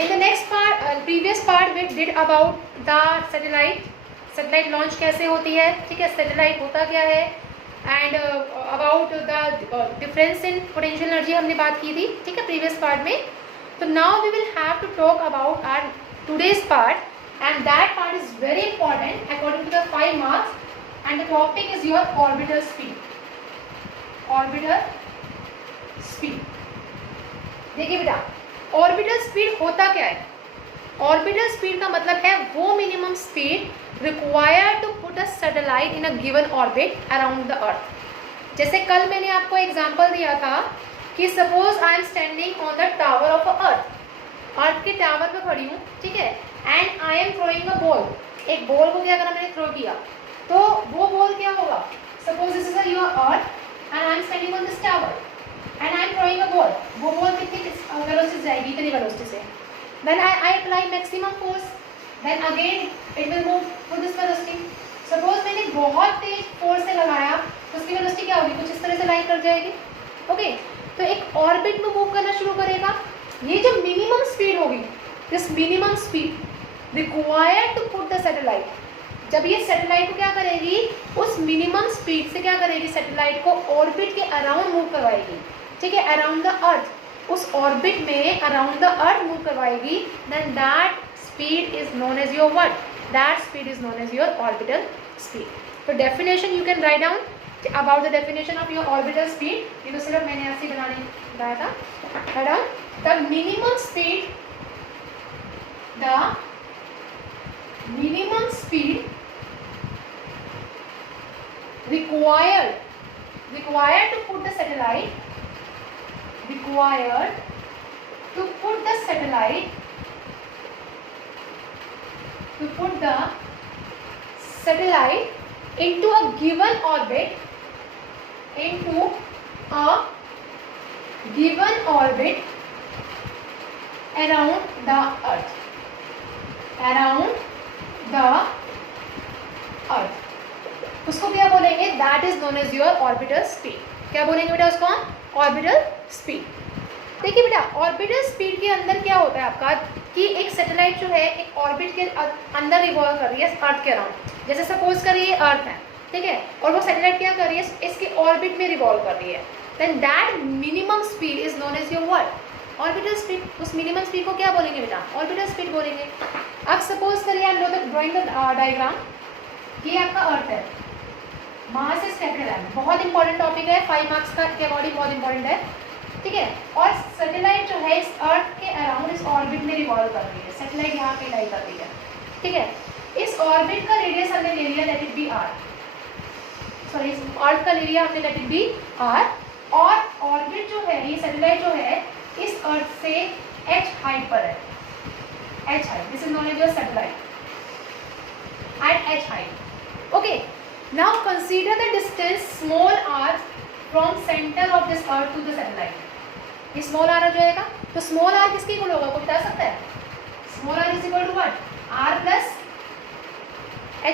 In the next part, previous part we did about the satellite. Satellite launch कैसे होती है, ठीक है, सैटेलाइट होता क्या है, and about the difference in potential energy हमने बात की थी, ठीक है, प्रीवियस पार्ट में. तो now we will have to talk about our today's part, and that part is very important according to the 5 marks, and the topic is your orbital speed. Orbital speed, देखिए बेटा, orbital speed होता क्या है. Orbital speed का मतलब है वो minimum speed required to put a satellite in a given orbit around the earth. जैसे कल मैंने आपको एग्जांपल दिया था कि suppose I am standing on the tower of a earth. Earth के टावर पे खड़ी हूँ, ठीक है, and I am throwing a ball. एक बॉल को क्या करा, मैंने थ्रो किया, तो वो बॉल क्या होगा. Suppose this is your earth and I am standing on this tower and I am throwing a ball. वो बॉल कितनी वेलोसिटी जाएगी, इतनी वेलोसिटी से. Then I apply maximum force. Then again it will move to this velocity. Suppose मैंने बहुत तेज force से लगाया तो उसकी वेलोसिटी क्या होगी, कुछ इस तरह से लाइन कर जाएगी. ओके, तो एक ऑर्बिट में मूव करना शुरू करेगा. ये जो मिनिमम स्पीड होगी, this minimum speed required to put the satellite. जब ये सैटेलाइट को क्या करेगी, उस मिनिमम स्पीड से क्या करेगी, सैटेलाइट को ऑर्बिट के अराउंड मूव करवाएगी, ठीक है, अराउंड द अर्थ. उस ऑर्बिट में अराउंड द अर्थ मूव करवाएगी. Then that speed is known as your what, that speed is known as your orbital speed. तो definition you can write down about the definition of your orbital speed. ये तो सिर्फ मैंने ऐसे ही बताया था. Write down the minimum speed, the minimum speed required to put the satellite, required to put the satellite, to put the satellite into a given orbit, into a given orbit around the earth, around the earth. उसको क्या बोलेंगे, that is known as your orbital speed. क्या बोलेंगे बेटा उसको, orbital speed. देखिए बेटा, orbital speed के अंदर क्या होता है आपका कि एक सैटेलाइट जो है एक ऑर्बिट के अंदर रिवॉल्व कर रही है अर्थ के अराउंड. जैसे सपोज करिए ये अर्थ है, ठीक है, और वो सैटेलाइट क्या कर रही है, इसके ऑर्बिट में रिवॉल्व कर रही है. Then that minimum speed is known as your what, orbital speed. उस मिनिमम स्पीड को क्या बोलेंगे बेटा, ऑर्बिटल स्पीड बोलेंगे. अब सपोज करिए I am drawing the diagram. ये आपका अर्थ है, मास इज कैपिटल एम. बहुत इंपॉर्टेंट टॉपिक है, 5 मार्क्स का के अकॉर्डिंग बहुत इंपॉर्टेंट है, ठीक है. और सैटेलाइट जो है इस अर्थ के अराउंड इस ऑर्बिट में रिवॉल्व कर रही है. सैटेलाइट यहाँ पे लाई कर रही है, ठीक है. इस ऑर्बिट का रेडियस हमने ले लिया, let it be r. Sorry, इस अर्थ का ले लिया हमने, लेट इट बी आर. और ऑर्बिट जो है, ये सैटेलाइट जो है इस अर्थ से h हाइट पर है. h height, this is known as your satellite at h height. Okay, now consider the distance small r from center of this earth to the satellite. ये small r आ जाएगा, तो small r किसके equal होगा, कोई बता सकता है. small r is equal to what, r plus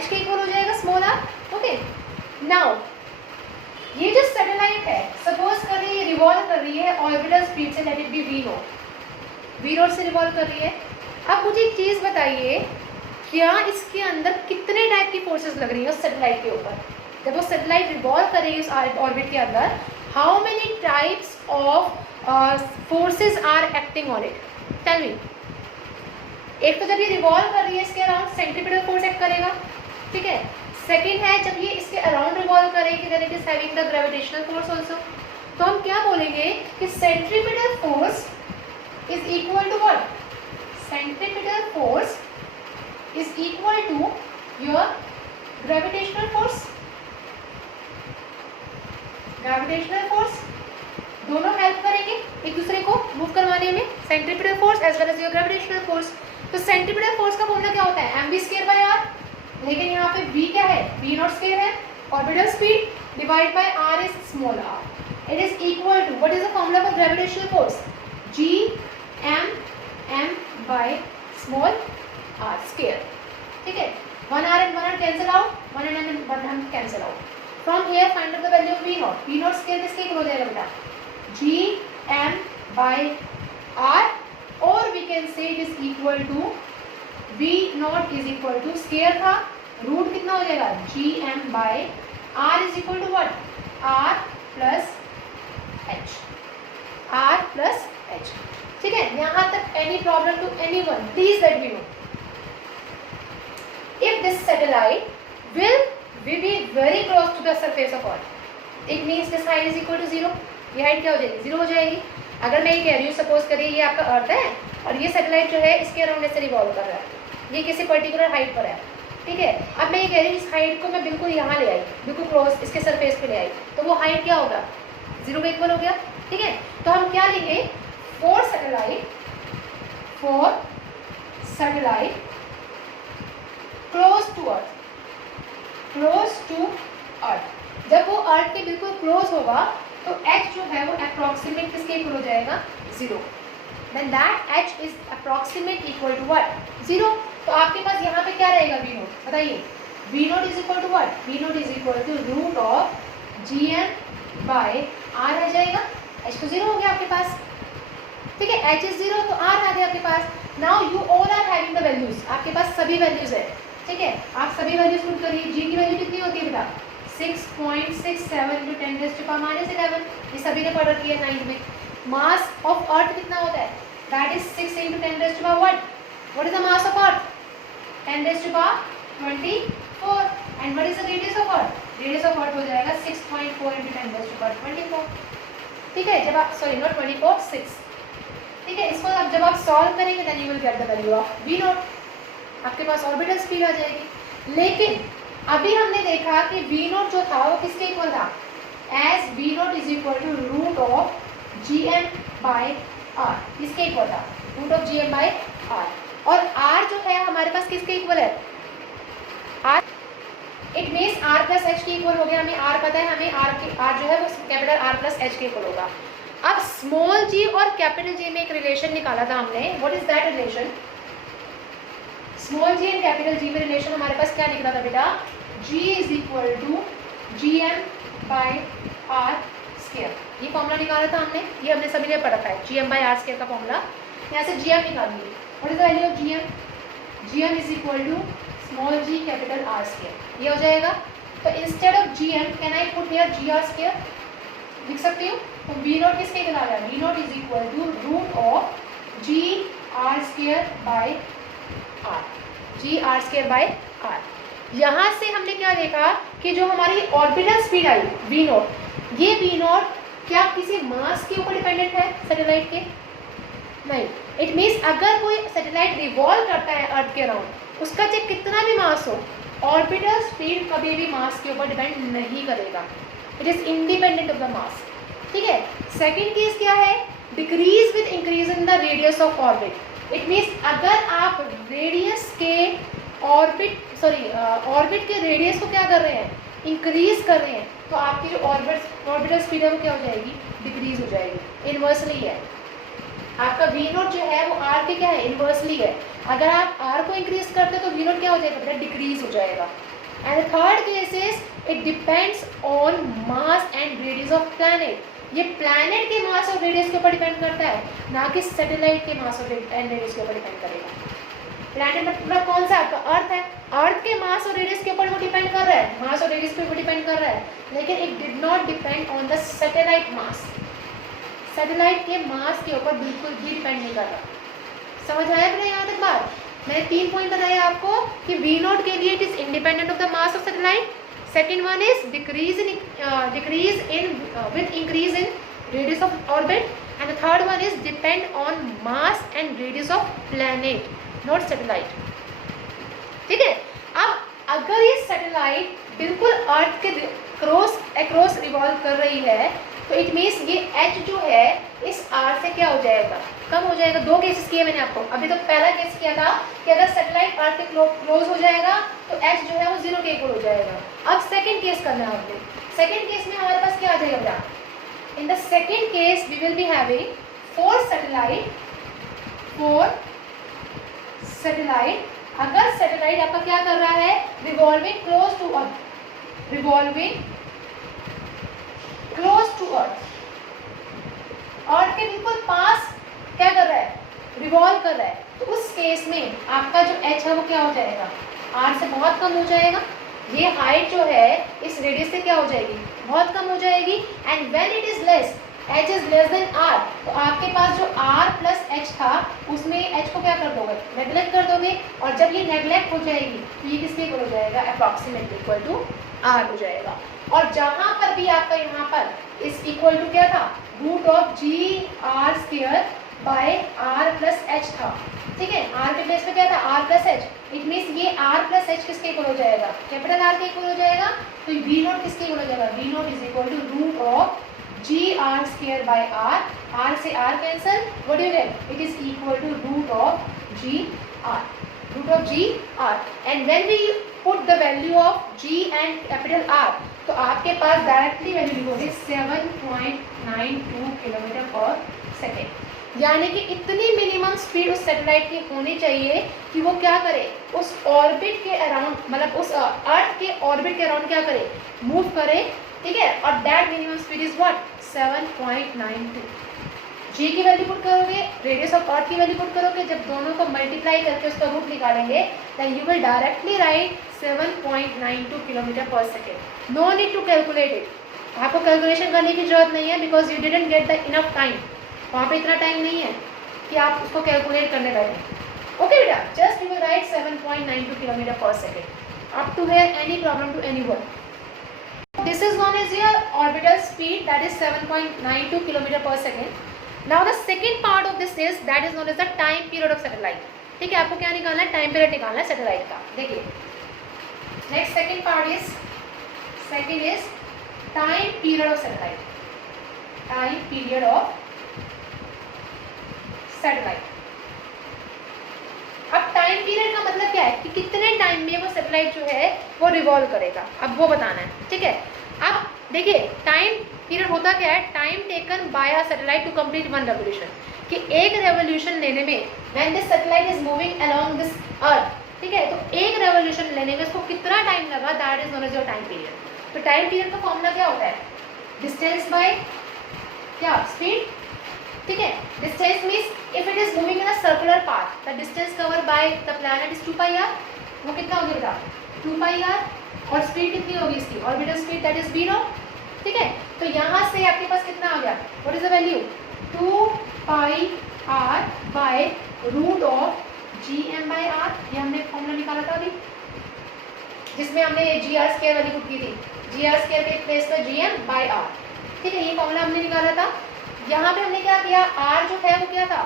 h के इक्वल हो जाएगा small r. ओके, now ये जो सैटेलाइट है, सपोज कर रही है रिवॉल्व कर रही है ऑर्बिटल स्पीड से, late it B v not से रिवॉल्व कर रही है. अब मुझे एक चीज बताइए, क्या इसके अंदर कितने टाइप की फोर्सेस लग रही है उस सैटेलाइट के ऊपर. जब वो सैटेलाइट रिवॉल्व कर रही है उस ऑर्बिट के अंदर, how many types of forces are acting on it, tell me. एक तो जब ये रिवॉल्व कर रही है इसके अराउंड सेंट्रीपिटल फोर्स एक्ट करेगा, ठीक है. सेकेंड है जब ये इसके अराउंड रिवॉल्व करेगी, then it is having the gravitational force also. तो हम क्या बोलेंगे कि centripetal force is equal to what, centripetal force is equal to your gravitational force. Gravitational force दोनों हेल्प करेंगे एक दूसरे को मूव करवाने में, centripetal force as well as your gravitational force. तो सेंट्रीपिटल फोर्स का फॉर्मूला क्या होता है, mv²/r. लेकिन यहाँ पे v क्या है, v0² है. Orbital speed divide by r is small r. It is equal to, what is the formula for gravitational force, g m small r square. ठीक है, 1r and 1r cancel out, 1 and 1 cancel out. From here find out the value of v0. v0 square किसके equal हो जाएगा बेटा, g m by r और we can say it is equal to v naught is equal to square था, root कितना हो जाएगा g M by r is equal to what r plus h, r plus h. ठीक है, यहां तक any problem to anyone? Please let me know. If this satellite will be very close to the surface of Earth, it means this height is equal to 0. ये height क्या हो जाएगी? 0 हो जाएगी। अगर मैं ये कह रही हूँ, सपोज करिए ये आपका अर्थ है और ये सैटेलाइट जो है इसके अराउंड से रिवॉल्व कर रहा है, ये किसी पर्टिकुलर हाइट पर है। ठीक है, अब मैं ये कह रही हूँ इस हाइट को मैं बिल्कुल यहाँ ले आई, बिल्कुल क्लोज इसके सरफेस पे ले आई, तो वो हाइट क्या होगा? 0 का इक्वल हो गया। ठीक है, तो हम क्या लेंगे? For satellite close to earth, close to earth. जब वो अर्थ के बिल्कुल क्लोज होगा तो h जो है वो अप्रॉक्सीमेट किसके इक्वल हो जाएगा? 0। Then that h is approximate equal to what? 0। तो आपके पास यहाँ पे क्या रहेगा? v naught. बताइए, v naught is equal to what? v naught is equal to root of gm by r आ जाएगा। h तो 0 हो गया आपके पास। ठीक है, h इज 0 तो r आ गया आपके पास। Now you all are having the values, आपके पास सभी वैल्यूज है। ठीक है, आप सभी वैल्यूज पुट करिए। g की वैल्यू कितनी होती है बेटा? 6.67 into 10 raised to power -11, ये सभी ने पढ़ रखी है 9th में। मास ऑफ अर्थ कितना होता है? That is 6 into 10 raised to power what is the mass of earth? 10 raised to power 24। and what is the radius of earth? radius of earth हो जाएगा 6.4 into 10 raised to power 24। ठीक है, जब आप sorry not 24 6। ठीक है, इसको अब जब आप सॉल्व करेंगे then you will get the value of v naught, आपके पास ऑर्बिटल स्पीड आ जाएगी। लेकिन अभी हमने देखा कि v नॉट जो था वो किसके इक्वल था? As v naught is equal to root of gm by r, किसके इक्वल था? Root of gm by r। और r जो है हमारे पास किसके इक्वल है? r, it means r plus h के इक्वल हो गया। हमें r पता है, हमें r जो है वो कैपिटल R प्लस h के इक्वल होगा। अब स्मॉल g और कैपिटल G में एक रिलेशन निकाला था हमने। What is that relation? Small g and capital G में रिलेशन हमारे पास क्या निकला था बेटा? g is equal to gm by r square. ये फॉर्मूला निकाला था हमने, ये हमने सभी ने पढ़ा था, gm बाय r स्क्वायर का फॉर्मूला। यहाँ से gm निकालिए। What is the value of gm? gm is equal to small g capital R square, ये हो जाएगा। तो instead of gm can I put here gr square, लिख सकती हूँ। तो v नॉट किसके इक्वल आ रहा है? v naught is equal to root of gr square by r, gr square by r। यहाँ से हमने क्या देखा कि जो हमारी orbital speed I v not, ये v नॉट क्या किसी मास के ऊपर डिपेंडेंट है सैटेलाइट के? नहीं। इट मीन्स अगर कोई सैटेलाइट रिवॉल्व करता है अर्थ के अराउंड, उसका चाहे कितना भी मास हो, ऑर्बिटल स्पीड कभी भी मास के ऊपर डिपेंड नहीं करेगा। It is independent of the mass. ठीक है, सेकेंड केस क्या है? Decrease with increase in the radius of orbit. It means अगर आप रेडियस के ऑर्बिट के रेडियस को क्या कर रहे हैं? इंक्रीज कर रहे हैं, तो आपकी जो ऑर्बिटल स्पीड है वो क्या हो जाएगी? डिक्रीज हो जाएगी। इन्वर्सली है आपका v नोट जो है वो r के क्या है? इन्वर्सली है। अगर आप r को इंक्रीज करते हो तो v नोट क्या हो जाएगा बेटा? डिक्रीज हो जाएगा। And third case is it depends on mass and radius of planet. ये प्लैनेट के मास और रेडियस के ऊपर डिपेंड करता है, ना कि सैटेलाइट के मास और रेडियस के ऊपर डिपेंड करेगा। प्लैनेट मतलब कौन सा? आपका अर्थ है। अर्थ के मास और रेडियस के ऊपर वो डिपेंड कर रहा है, मास और रेडियस के ऊपर डिपेंड कर रहा है, लेकिन it did not depend on the satellite mass. Satellite के मास के ऊपर बिल्कुल भी डिपेंड नहीं कर रहा। समझ आया कि नहीं यहाँ तक बात? मैंने 3 पॉइंट बताया आपको कि v नोट के लिए it is independent of the mass of satellite. Second one is decrease in with increase in radius of orbit, and the third one is depend on mass and radius of planet, not satellite. ठीक है, अब अगर ये satellite बिल्कुल अर्थ के across revolve कर रही है, तो इट मीन्स ये h जो है इस r से क्या हो जाएगा? कम हो जाएगा। 2 केसेस किए मैंने आपको। अभी तो पहला केस किया था कि अगर सैटेलाइट अर्थ के क्लोज हो जाएगा तो h जो है वो 0 के इक्वल हो जाएगा। अब सेकंड केस करना है आपको। सेकंड केस में हमारे पास क्या आ जाएगा बेटा? In the second case we will be having 4 satellite. अगर सैटेलाइट आपका क्या कर रहा है? Revolving close to earth, revolving close to earth, earth के बिल्कुल पास क्या कर रहा है? रिवॉल्व कर रहा है, तो उस केस में आपका जो h है वो क्या हो जाएगा, r से बहुत कम हो जाएगा। ये हाइट जो है इस रेडियस से क्या हो जाएगी, बहुत कम हो जाएगी। And when it is less, h is less than r, तो आपके पास जो r प्लस h था उसमें h को क्या कर दोगे, नेग्लेक्ट कर दोगे। और जब ये नेग्लेक्ट हो जाएगी तो ये किसके इक्वल हो जाएगा, अप्रॉक्सीमेटली इक्वल टू r हो जाएगा। और जहां पर भी आपका यहाँ पर इस इक्वल टू क्या था, root of g r square by r plus h था, ठीक है। r के प्लेस पे क्या था, r plus h, it means ये r प्लस h किसके इक्वल हो जाएगा, कैपिटल R के इक्वल हो जाएगा। तो v नॉट किसके इक्वल हो जाएगा, v naught is equal to root of g r square by r, r से r cancel, what you get, it is equal to root of g r, root of g r. And when we put the value of g and capital R, तो आपके पास directly value लिखोगे 7.92 kilometre per second. यानी कि इतनी minimum speed उस satellite की होनी चाहिए कि वो क्या करे, उस ऑर्बिट के अराउंड, मतलब उस अर्थ के ऑर्बिट के अराउंड क्या करे, मूव करे, ठीक है। और that minimum speed is what, 7.92। जी की वैल्यू पुट करोगे, रेडियस ऑफ अर्थ की वैल्यू पुट करोगे, जब दोनों को मल्टीप्लाई करके उसका रूट निकालेंगे, then you will directly write 7.92 kilometre per second. No need to calculate it, आपको कैलकुलेशन करने की जरूरत नहीं है, because you didn't get the enough time, वहाँ पे इतना टाइम नहीं है कि आप उसको कैलकुलेट करने बैठे। ओके बेटा, just you will write 7.92 kilometre per second. Up to here any problem to anyone? This is known as your orbital speed, that is 7.92 kilometre per second. Now the second part of this is that is known as the time period of satellite, ठीक है। आपको क्या निकालना है, time period निकालना है satellite का। देखिए next second part is, second is time period of satellite, time period of satellite. अब टाइम पीरियड का मतलब क्या है कि कितने टाइम में वो सैटेलाइट जो है वो रिवॉल्व करेगा, अब वो बताना है, ठीक है। अब देखिए टाइम पीरियड होता क्या है, time taken by a satellite to complete one revolution, कि एक रेवोल्यूशन लेने में when this satellite is moving along this earth, ठीक है, तो एक रेवोल्यूशन लेने में उसको कितना टाइम लगा, that is known as your time period. तो टाइम पीरियड का फॉर्मूला क्या होता है, डिस्टेंस बाय क्या, स्पीड, ठीक है। Distance means if it is moving in a circular path, the distance cover by the planet is 2 pi r, वो कितना हो गया, 2 पाई आर। और स्पीड कितनी होगी इसकी, orbital speed, that is v not, ठीक है। तो यहाँ से आपके पास कितना आ गया, what is the value, 2 pi r by root of G M by are, ये हमने फॉर्मूला निकाला था अभी, जिसमें हमने ये g r square value put की थी, जी आर स्क्वायर के प्लेस पर जी एम बाय आर, ठीक है। ये फॉर्मूला हमने निकाला था। यहाँ पे हमने क्या किया, r जो है वो क्या था,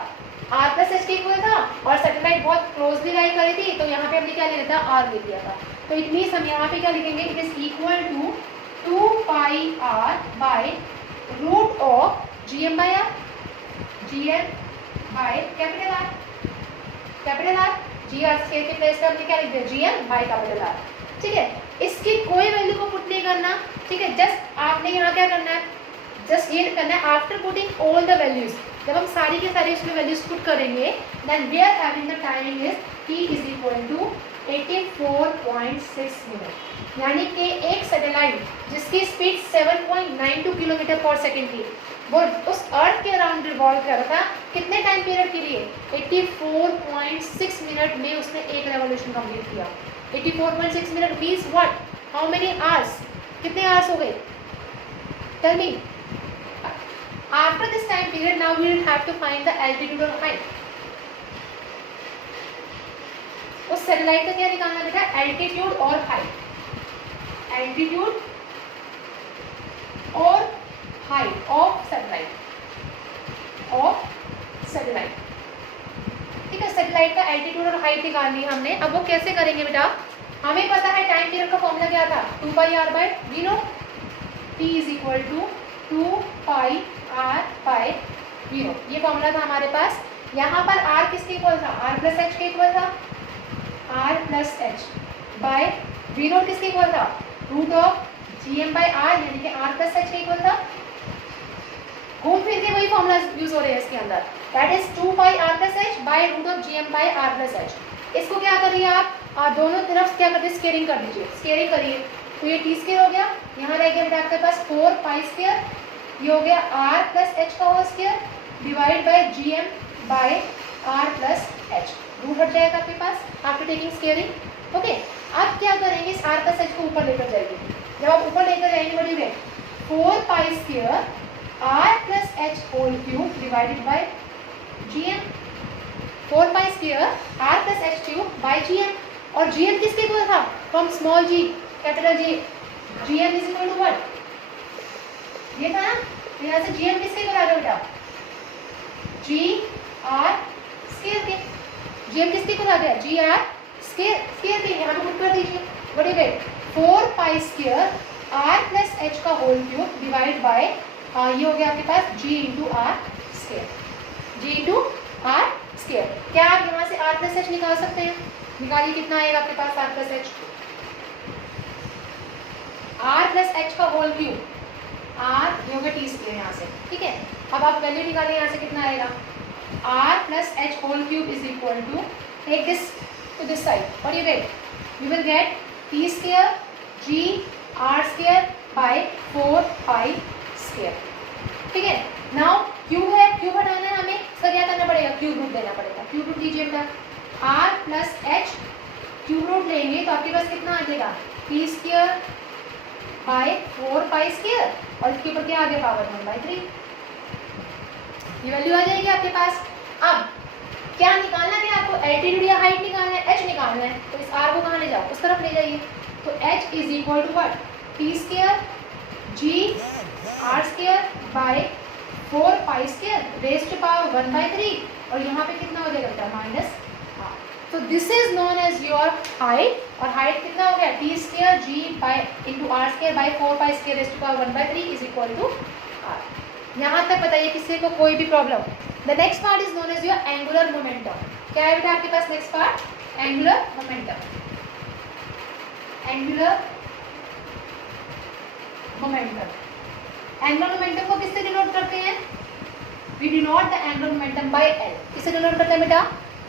r प्लस एच के इक्वल था, और सैटेलाइट बहुत क्लोजली लाई करी थी, तो यहाँ पे हमने क्या लिखा था, r लिख दिया था। तो इट मीन्स हम यहाँ पे क्या लिखेंगे, it is equal to 2 pi r by root of G M by r, g M by capital R, capital R, g r square के प्लेस पे हमने क्या लिख दिया, g M by capital R, ठीक है। इसकी कोई वैल्यू को पुट नहीं करना, ठीक है। जस्ट आपने यहाँ क्या करना है, जस्ट ये करना है, after putting all the values, जब हम सारी के सारी उसमें वैल्यूज पुट करेंगे, then we are having the timing is t is equal to 84.6 minute. यानी कि एक सैटेलाइट जिसकी स्पीड 7.92 किलोमीटर पर सेकेंड थी, वो उस अर्थ के अराउंड रिवॉल्व कर रहा था कितने टाइम पीरियड के लिए, 84.6 मिनट में उसने एक रेवोल्यूशन कंप्लीट किया। 84.6 minute means what, how many hours, कितने आवर्स हो गए, tell me. After this time period, now we will have to find the altitude or height. उस सैटेलाइट का क्या निकालना बेटा, एल्टीट्यूड और हाइट, एल्टीट्यूड और height of satellite, of satellite, ठीक है। सैटेलाइट का एल्टीट्यूड और हाइट निकालनी है हमने। अब वो कैसे करेंगे बेटा, हमें पता है टाइम पीरियड का फॉर्मूला क्या था, 2 pi r by we naught, t is equal to 2 pi r by we naught, ये फॉर्मूला था हमारे पास। यहाँ पर r किसके इक्वल था, r प्लस एच के इक्वल था, r plus H by we naught किसके इक्वल था, root of G M by R, यानी कि r प्लस एच के इक्वल था। घूम फिर के वही फॉर्मूला यूज हो रहे हैं इसके अंदर, that is 2 pi R plus H by root of G M by R plus H. इसको क्या करिए आप, दोनों तरफ क्या करते, स्केयरिंग कर दीजिए, स्केयरिंग करिए, तो ये टी स्केयर हो गया, यहाँ रह गया बेटा आपके पास 4 पाई स्केयर, ये हो गया r प्लस एच का whole square divide by G M by r plus H, root हट जाएगा आपके पास आफ्टर टेकिंग स्क्वायरिंग। ओके, अब क्या करेंगे, इस r प्लस एच को ऊपर लेकर जाएंगे। जब आप ऊपर लेकर जाएंगे what do you get? 4 pi square r plus H whole cube divided by gm। 4 pi square r plus H cube by gm, और gm किसके इक्वल था, from small g capital G, gm is equal to what, ये था ना, तो यहाँ से gm किसके इक्वल आ गया बेटा, g r स्क्वायर के, gm किसके इक्वल आ गया, g r स्क्वायर के, यहाँ पे पुट कर दीजिए what is it, 4 pi square r plus h का होल क्यूब डिवाइड बाय ये हो गया आपके पास g into R square, g into R square. क्या आप यहाँ से r प्लस h निकाल सकते हैं, निकालिए कितना आएगा आपके पास r plus h, r plus h का होल क्यूब, r ये हो गया t स्क्वायर यहाँ से, ठीक है। अब आप वैल्यू निकालें यहाँ से कितना आएगा, r plus h whole cube is equal to, take this to this side, what you get, you will get t square g r square by 4 pi square, ठीक है। नाउ क्यूब है, क्यूब हटाना है हमें, इसका क्या करना पड़ेगा, क्यूब रूट देना पड़ेगा, क्यूब रूट लीजिए बेटा, r plus H cube root लेंगे तो आपके पास कितना आ जाएगा, t square by 4 pi square, और इसके ऊपर क्या आ गया, पावर 1/3, ये वैल्यू आ जाएगी आपके पास। अब क्या निकालना है आपको, एल्टीट्यूड या हाइट निकालना है, h निकालना है, तो इस r को कहाँ ले जाओ, उस तरफ ले जाइए, तो h is equal to what, t square g r square by 4 pi square raise to power 1/3, और यहाँ पे कितना हो जाएगा माइनस r। तो this is known as your height, और हाइट कितना हो गया, t square g by into r square by 4 pi square raise to power 1/3 is equal to r। यहाँ तक बताइए किसी को कोई भी problem. The next part is known as your angular momentum. क्या है बेटा आपके पास next part, angular momentum. Angular momentum, angular momentum को किससे डिनोट करते हैं, we denote the angular momentum by L. किससे डिनोट करते हैं बेटा,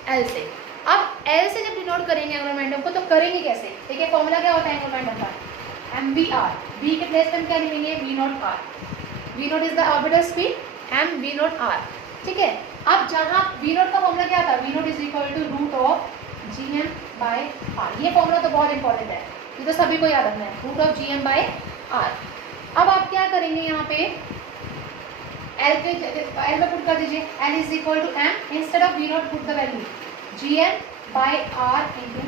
एल से। अब एल से जब डिनोट करेंगे एंगुलर मोमेंटम को तो करेंगे कैसे, देखिए फॉर्मूला क्या होता है एंगुलर मोमेंटम का, एम वी आर, वी के प्लेस पर क्या लिखेंगे, V naught R, V naught is the orbital speed, M V naught R, ठीक है। अब जहाँ वी नॉट का फॉर्मूला क्या था, V naught is equal to root of G M by are. ये फॉर्मूला तो बहुत इंपॉर्टेंट है, ये तो सभी को याद रखना है, root of G M by R. अब आप क्या करेंगे यहाँ पे, एल में पुट कर दीजिए, L is equal to M, instead of V naught put the value G M by R into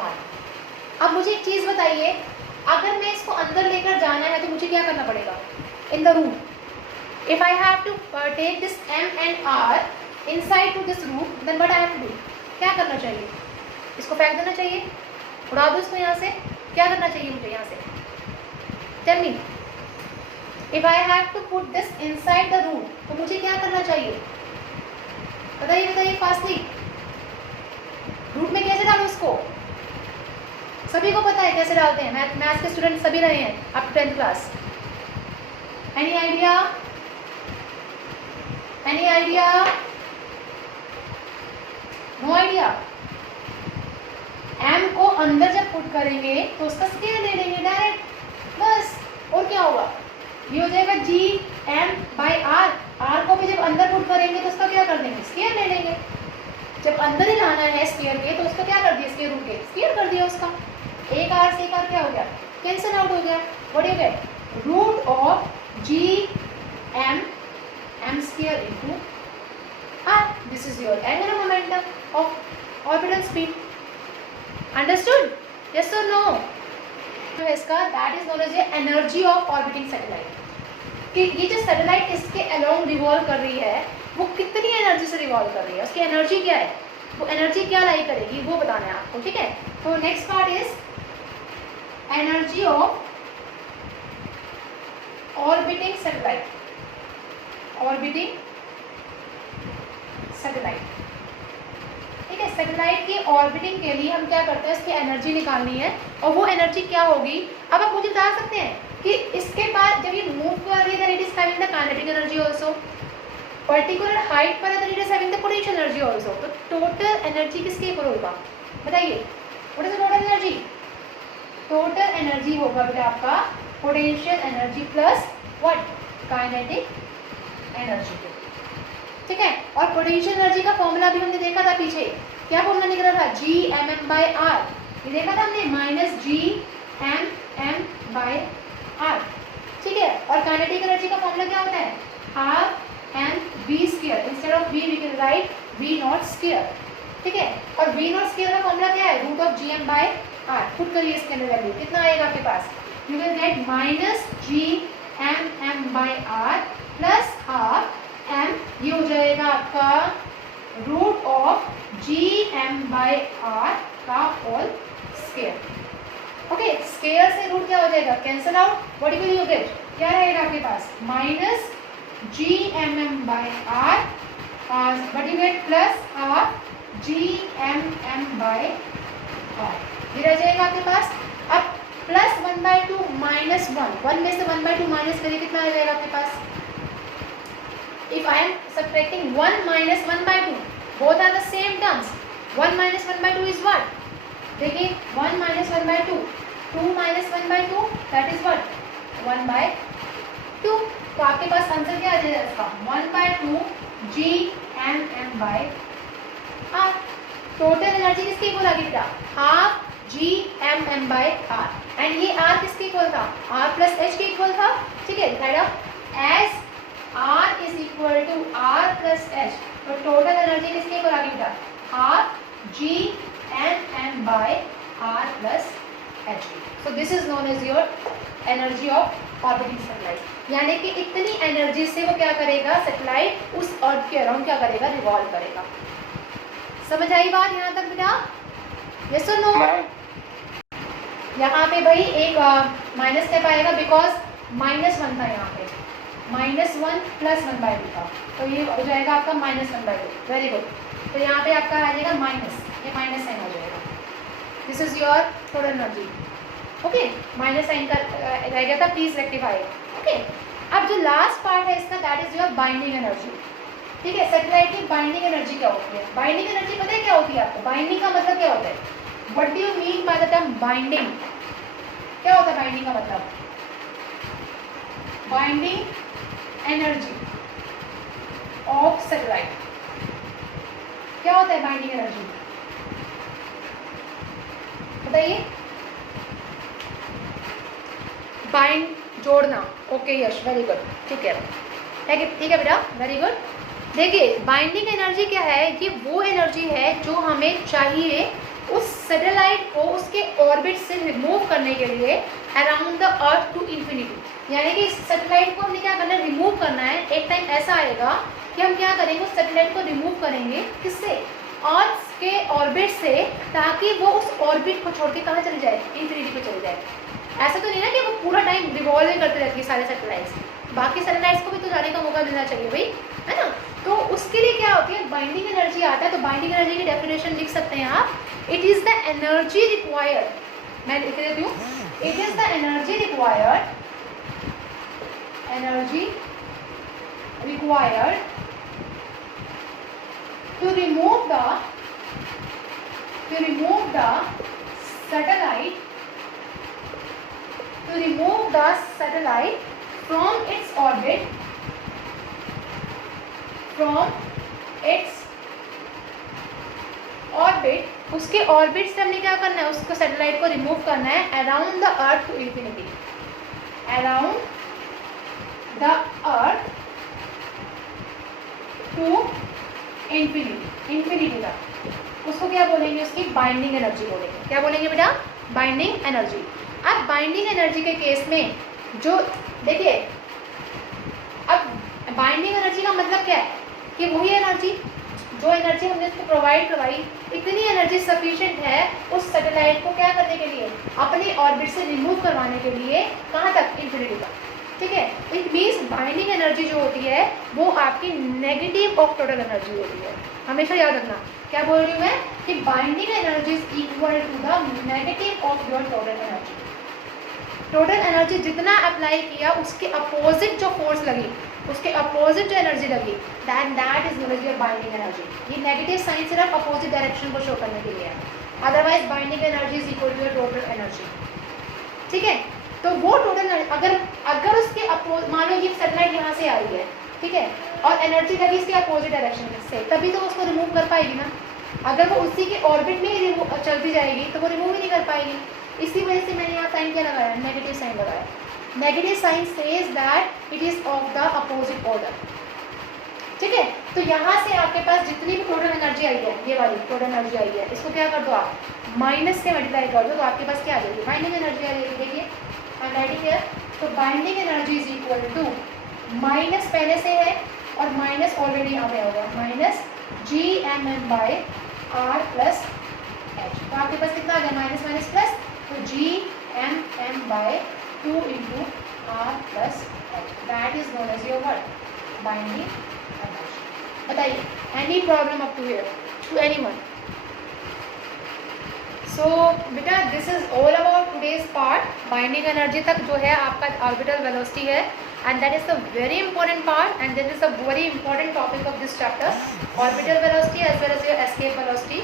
R. अब मुझे एक चीज़ बताइए, अगर मैं इसको अंदर लेकर जाना है तो मुझे क्या करना पड़ेगा, in the root, if I have to take this m and r inside to this root, then what I have to do, क्या करना चाहिए, इसको फेंक देना चाहिए, उड़ा दो इसको यहाँ से, क्या करना चाहिए मुझे यहाँ से, tell me, if I have to put this inside the root, तो मुझे क्या करना चाहिए, बताइए बताइए फास्टली, रूट में कैसे डालूँ इसको, सभी को पता है कैसे डालते हैं, मैथ्स के स्टूडेंट सभी रहे हैं up to 10th class. Any idea, any idea, no idea. m को अंदर जब पुट करेंगे तो उसका स्क्वायर ले लेंगे डायरेक्ट, बस, और क्या होगा, ये हो जाएगा g m by r। r को भी जब अंदर पुट करेंगे तो उसका क्या कर देंगे, स्क्वायर ले लेंगे। जब अंदर ही लाना है स्क्वायर के तो उसका क्या कर दिया, स्क्वायर रूट के स्क्वायर कर दिया उसका, एक r से एक r क्या हो गया, कैंसिल आउट हो गया, what you get, root of g m m square into r. This is your angular momentum of orbital speed. Understood? Yes or no? तो इसका that is known as the energy of orbiting satellite. कि ये जो satellite इसके along revolve कर रही है वो कितनी एनर्जी से रिवॉल्व कर रही है, उसकी एनर्जी क्या है, वो एनर्जी क्या लाई करेगी वो बताना है आपको, ठीक है। तो next part is energy of orbiting satellite. Orbiting satellite, ठीक है। सैटेलाइट की ऑर्बिटिंग के लिए हम क्या करते हैं, इसकी एनर्जी निकालनी है, और वो एनर्जी क्या होगी। अब आप मुझे बता सकते हैं कि इसके बाद जब ये मूव कर रही है then it is having the kinetic energy also, particular height पर then it is having the potential energy also. तो टोटल एनर्जी किसके इक्वल होगा बताइए, what is the total energy, total energy होगा बेटा आपका potential energy plus what, kinetic energy. ठीक है। और पोटेंशियल एनर्जी का फॉर्मूला भी हमने देखा था पीछे, क्या फॉर्मूला निकला था, G(m(m)/r), ये देखा था हमने, -G(m)m)/r, ठीक है। और काइनेटिक एनर्जी का फॉर्मूला क्या होता है, ½ instead of v we can write v0², ठीक है। और v0² का फॉर्मूला क्या है, √Gm/r, पुट करिए इसके अंदर वैल्यू, कितना आएगा आपके पास, you will get -Gmm/r plus ½ ये हो जाएगा आपका √Gm/r का होल स्क्वायर। ओके, स्क्वायर से रूट क्या हो जाएगा, cancel out, what will you get, क्या रहेगा आपके पास, -Gmm/r what you get plus Gmm/r, ये रह जाएगा आपके पास। अब प्लस 1/2 -1, 1 में से 1/2 माइनस करिए, कितना आ जाएगा आपके पास, if I am subtracting 1 minus 1/2, both are the same terms, 1 minus 1/2 is what, देखिए 1 minus 1/2, 2 minus 1/2, that is what, 1/2, तो आपके पास आंसर क्या आ जाएगा इसका, 1/2 Gmm/r। टोटल एनर्जी किसके इक्वल आ गई बेटा, ½ Gmm/r, एंड ये r किसके इक्वल था, r प्लस h के इक्वल था, ठीक है। Right of as r is equal to r plus h, तो टोटल एनर्जी किसके इक्वल आ गई बेटा, ½ Gmm/r plus h। So this is known as your energy of orbiting satellite, यानी कि इतनी एनर्जी से वो क्या करेगा, सैटेलाइट उस अर्थ के अराउंड क्या करेगा, रिवॉल्व करेगा। समझ आई बात यहाँ तक बेटा, यस और नो। यहाँ पे भाई एक माइनस स्टेप आएगा, बिकॉज -1 था यहाँ पे, -1 प्लस 1/2 था, तो ये हो जाएगा आपका -1/2, वेरी गुड। तो यहाँ पे आपका आ जाएगा माइनस, ये माइनस साइन हो जाएगा, this is your total energy, okay. Minus sign का रह गया था, प्लीज रेक्टिफाई, ओके। अब जो लास्ट पार्ट है इसका, that is your binding energy, ठीक है। सैटेलाइट की बाइंडिंग एनर्जी क्या होती है, बाइंडिंग एनर्जी पता है क्या होती है आपको, बाइंडिंग का मतलब क्या होता है, what do you mean by the term binding, क्या होता है बाइंडिंग का मतलब, बाइंडिंग एनर्जी ऑफ सैटेलाइट, क्या होता है बाइंडिंग एनर्जी, बताइए, बाइंड, जोड़ना, ओके यश, वेरी गुड, ठीक है, ठीक है बेटा, वेरी गुड। देखिए बाइंडिंग एनर्जी क्या है, कि वो एनर्जी है जो हमें चाहिए उस सैटेलाइट को उसके ऑर्बिट से रिमूव करने के लिए around the earth to infinity, यानी कि इस सैटेलाइट को हमने क्या करना है, रिमूव करना है। एक टाइम ऐसा आएगा कि हम क्या करेंगे, उस सैटेलाइट को रिमूव करेंगे, किससे, अर्थ के ऑर्बिट से, ताकि वो उस ऑर्बिट को छोड़ के कहाँ चली जाए, इंफिनिटी पे चली जाए। ऐसा तो नहीं ना कि वो पूरा टाइम रिवॉल्व करते रहती है सारे सैटेलाइट्स, बाकी सैटेलाइट्स को भी तो जाने का मौका मिलना चाहिए भाई, है ना। तो उसके लिए क्या होती है, बाइंडिंग एनर्जी आता है। तो बाइंडिंग एनर्जी की डेफिनेशन लिख सकते हैं आप, it is the energy required, मैं लिख देती हूँ, it is the energy required to remove the satellite from its orbit, उसके ऑर्बिट से हमने क्या करना है, उसको सैटेलाइट को रिमूव करना है around the earth to infinity, around the earth to infinity तक, उसको क्या बोलेंगे, उसकी बाइंडिंग एनर्जी बोलेंगे। क्या बोलेंगे बेटा, बाइंडिंग एनर्जी। अब बाइंडिंग एनर्जी के केस में जो देखिए, अब बाइंडिंग एनर्जी का मतलब क्या है, कि वही एनर्जी, जो एनर्जी हमने उसको प्रोवाइड करवाई, इतनी एनर्जी सफिशिएंट है उस सैटेलाइट को क्या करने के लिए, अपने ऑर्बिट से रिमूव करवाने के लिए, कहाँ तक, इंफिनिटी तक, ठीक है। इट मीन्स बाइंडिंग एनर्जी जो होती है वो आपकी नेगेटिव ऑफ टोटल एनर्जी होती है, हमेशा याद रखना। क्या बोल रही हूँ मैं, कि binding energy is equal to the negative of your total energy. Total energy जितना अप्लाई किया, उसके अपोजिट जो फोर्स लगी, उसके अपोजिट जो एनर्जी लगी, that is known as your binding energy. ये नेगेटिव साइन सिर्फ अपोजिट डायरेक्शन को शो करने के लिए है, otherwise binding energy is equal to your total energy, ठीक है। तो वो टोटल अगर उसके मान लो ये सैटेलाइट यहाँ से आ रही है, ठीक है, और एनर्जी लगी इसके अपोजिट डायरेक्शन में से, तभी तो उसको रिमूव कर पाएगी ना। अगर वो उसी के ऑर्बिट में ही चलती जाएगी तो वो रिमूव ही नहीं कर पाएगी। इसी वजह से मैंने यहाँ साइन क्या लगाया, नेगेटिव साइन लगाया। Negative sign says that it is of the opposite order. ठीक है, तो यहाँ से आपके पास जितनी भी टोटल एनर्जी आई है, ये वाली टोटल एनर्जी आई है, इसको क्या कर दो आप माइनस से मल्टीप्लाई कर दो, तो आपके पास क्या आ जाएगी, बाइंडिंग एनर्जी आ जाएगी। देखिए आई एम राइटिंग हियर, तो binding energy is equal to minus पहले से है और माइनस ऑलरेडी यहाँ पे होगा, minus GMM by R plus H। तो आपके पास कितना आ गया, माइनस माइनस प्लस, तो GMM by 2 into R plus H, that is known as your what, binding energy. बताइए any problem up to here to anyone? So बेटा this is all about today's part. Binding energy तक जो है आपका orbital velocity है, and that is the very important part and that is the very important topic of this chapter, orbital velocity as well as your escape velocity।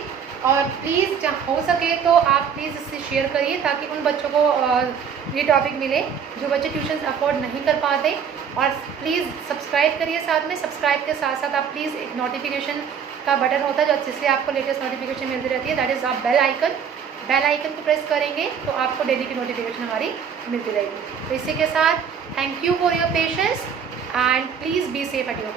और please जहाँ हो सके तो आप प्लीज़ इससे शेयर करिए ताकि उन बच्चों को ये टॉपिक मिले जो बच्चे ट्यूशन अफोर्ड नहीं कर पाते। और प्लीज़ सब्सक्राइब करिए साथ में, सब्सक्राइब के साथ साथ आप प्लीज़ एक नोटिफिकेशन का बटन होता है जो जिससे आपको लेटेस्ट नोटिफिकेशन मिलती रहती है, दैट इज़ आप बेल आइकन। बेल आइकन को प्रेस करेंगे तो आपको डेली की नोटिफिकेशन हमारी मिलती रहेगी। तो इसी के साथ thank you for your patience and please be safe at your